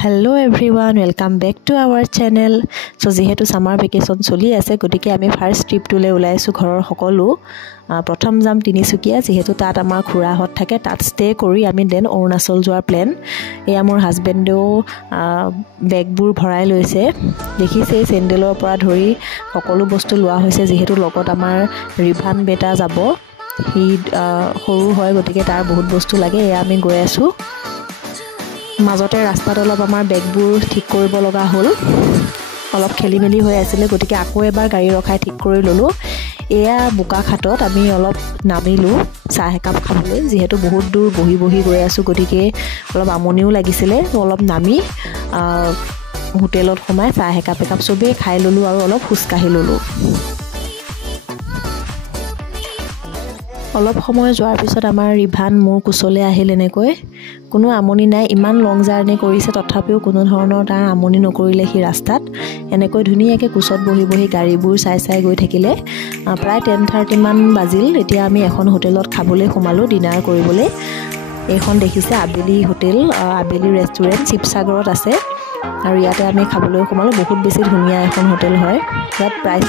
Hello everyone, welcome back to our channel. So যেহেতু summer vacation চলি আছে গতিকে আমি ফাৰ্স্ট ট্ৰিপ টুলে ওলাইছো ঘৰৰ সকলো প্ৰথম যাম তিনিচুকীয়া যেহেতু তাত আমাৰ খুৰাহত থাকে তাত ষ্টে কৰি আমি দেন অৰুণাচল যোৱাৰ প্ল্যান এয়া মোৰ হাজবেণ্ডেও বেগবোৰ ভৰাই লৈছে দেখিছে চেন্ডেলৰ পৰা ধৰি সকলো বস্তু লোৱা হৈছে যেহেতু লগত আমাৰ ৰিভান বেটা যাব হি সৰু হয় গতিকে তাৰ বহুত বস্তু লাগে এয়া আমি গৈ আছো মাজতে ৰাস্তাত অলপ আমাৰ বেগবোৰ ঠিক কৰিব লগা হ'ল অলপ খেলিমেলি হৈ আছিল গতিকে আকৌ এবাৰ গাড়ী ৰখাই ঠিক কৰি ললো এয়া বুকাখাটত আমি অলপ নামিলো চাহ একাপ খাবলৈ যেহেতু বহুত দূৰ বহি বহি গৈ আছো গতিকে অলপ আমনিও লাগিছিল অলপ নামি হোটেলত সোমাই চাহ একাপ সবে খাই ললো আৰু অলপ খুস্কাহি ললো অলপ সময় যোৱাৰ পিছত আমাৰ ৰিভান মোৰ কুচলে আহিল এনেকৈ কোনো আমনি নাই ইমান লং জাৰ্নি কৰিছে তথাপিও কোনো ধৰণৰ তাৰ আমনি নকৰিলে হি ৰাস্তাত এনেকৈ ধুনীয়াকৈ কুচত বহি বহি গাড়ীবোৰ চাই গৈ থাকিলে প্ৰায় 10:30 মান বাজিল এতিয়া আমি এখন হোটেলত খাবলৈ সোমালো ডিনাৰ কৰিবলৈ এইখন দেখিছে আবেলি হোটেল আবেলি ৰেষ্টুৰেণ্ট শিৱসাগৰত আছে আৰু ইয়াতে আমি খাবলৈ সোমালো বহুত বেছি ধুনীয়া এখন হোটেল হয় ইয়াত প্ৰাইস